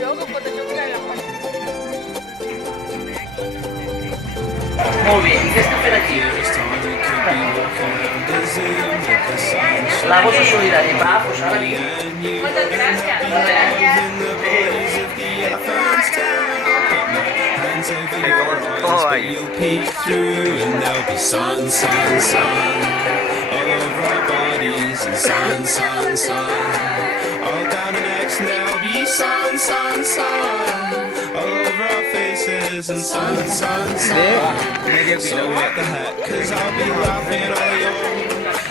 Luego Photoshop en la página. Molt bé, i què estem fent aquí? La bossa solidària, va, pues ara vinc. Moltes gràcies. ¿Cómo va ahí? Peek through and there'll be sun, sun, sun all over our bodies and sun, sun, sun all down the necks and there'll be sun, sun, sun all over our faces and sun, sun, sun. So what the heck? 'Cause I'll be laughing all your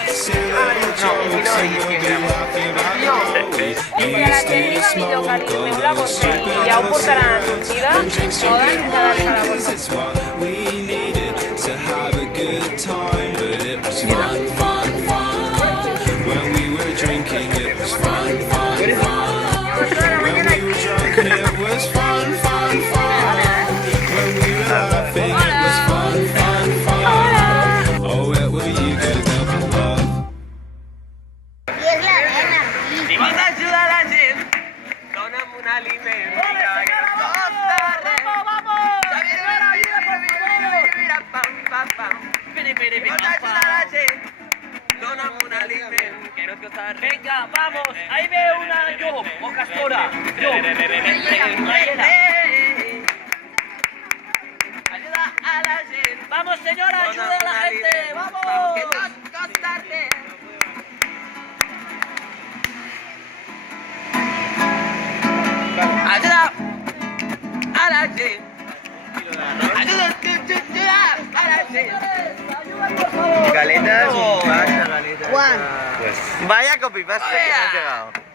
silly little jokes and we'll be laughing about the way I a la gent li va millor que li feu la bossa i ja ho portaran a sortida, poden quedar-se a la bossa. it's what we needed to have a good time, but it was fun, fun, fun. When we were drinking, it was fun, fun, fun. When we were drunk, it was fun, fun, fun. When we were laughing, it was fun, fun, fun. Oh, where were you gonna go for love? Si vols ajudar la gent, dona'm un aliment. Vinga, que no costa res. Mira, pam, pam, pam. Si vols ajudar la gent, dona'm un aliment. Que no et costa res. Venga, vamos, ahí veo una yo, o castora, yo. Ayuda a la gent. Vamos, señora, ayuda a la gente, Que no vamos. et costa res. Ayuda a la gente. Ayuda a la gente. Galetas, un pack de galetas. Juan. Vaya copy paste que me has llegado.